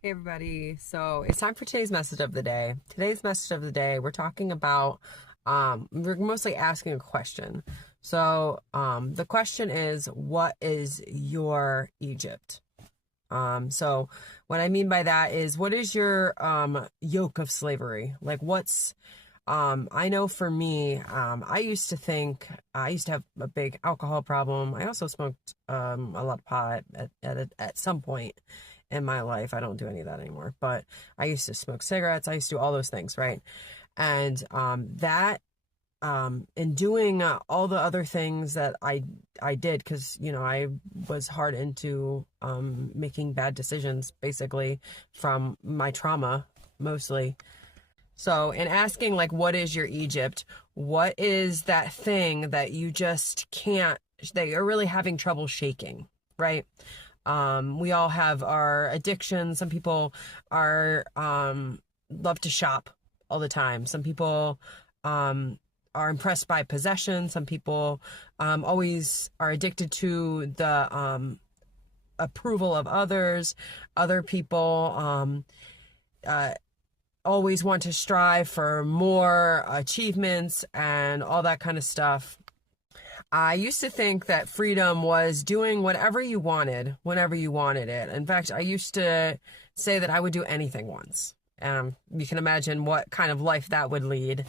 Hey everybody, so it's time for today's message of the day. Today's message of the day, we're talking about, we're mostly asking a question. So the question is, what is your Egypt? So what I mean by that is, what is your yoke of slavery? Like what's, I know for me, I used to have a big alcohol problem. I also smoked a lot of pot at some point in my life. I don't do any of that anymore, but I used to smoke cigarettes. I used to do all those things, right? And in doing all the other things that I did, because I was hard into making bad decisions, basically from my trauma mostly. So in asking, like, what is your Egypt? What is that thing that you just can't, that you're really having trouble shaking, right? We all have our addictions. Some people love to shop all the time. Some people are impressed by possession. Some people always are addicted to the approval of others. Other people always want to strive for more achievements and all that kind of stuff. I used to think that freedom was doing whatever you wanted, whenever you wanted it. In fact, I used to say that I would do anything once. You can imagine what kind of life that would lead.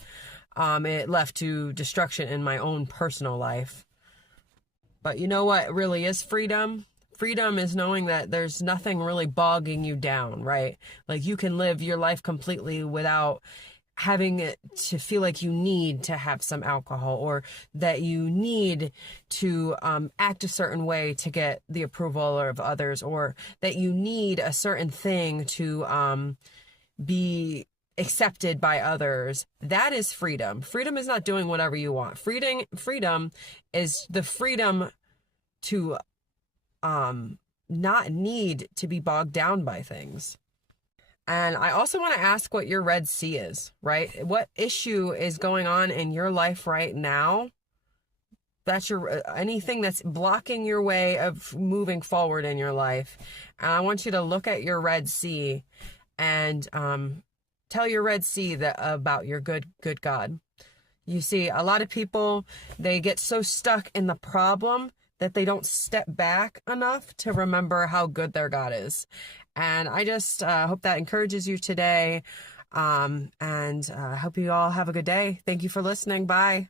It left to destruction in my own personal life. But you know what really is freedom? Freedom is knowing that there's nothing really bogging you down, right? Like you can live your life completely without having it to feel like you need to have some alcohol, or that you need to act a certain way to get the approval of others, or that you need a certain thing to be accepted by others. That is freedom. Freedom is not doing whatever you want. Freedom is the freedom to not need to be bogged down by things. And I also want to ask what your Red Sea is, right? What issue is going on in your life right now? That's anything that's blocking your way of moving forward in your life. And I want you to look at your Red Sea and tell your Red Sea about your good God. You see, a lot of people, they get so stuck in the problem that they don't step back enough to remember how good their God is. And I just hope that encourages you today. And I hope you all have a good day. Thank you for listening. Bye.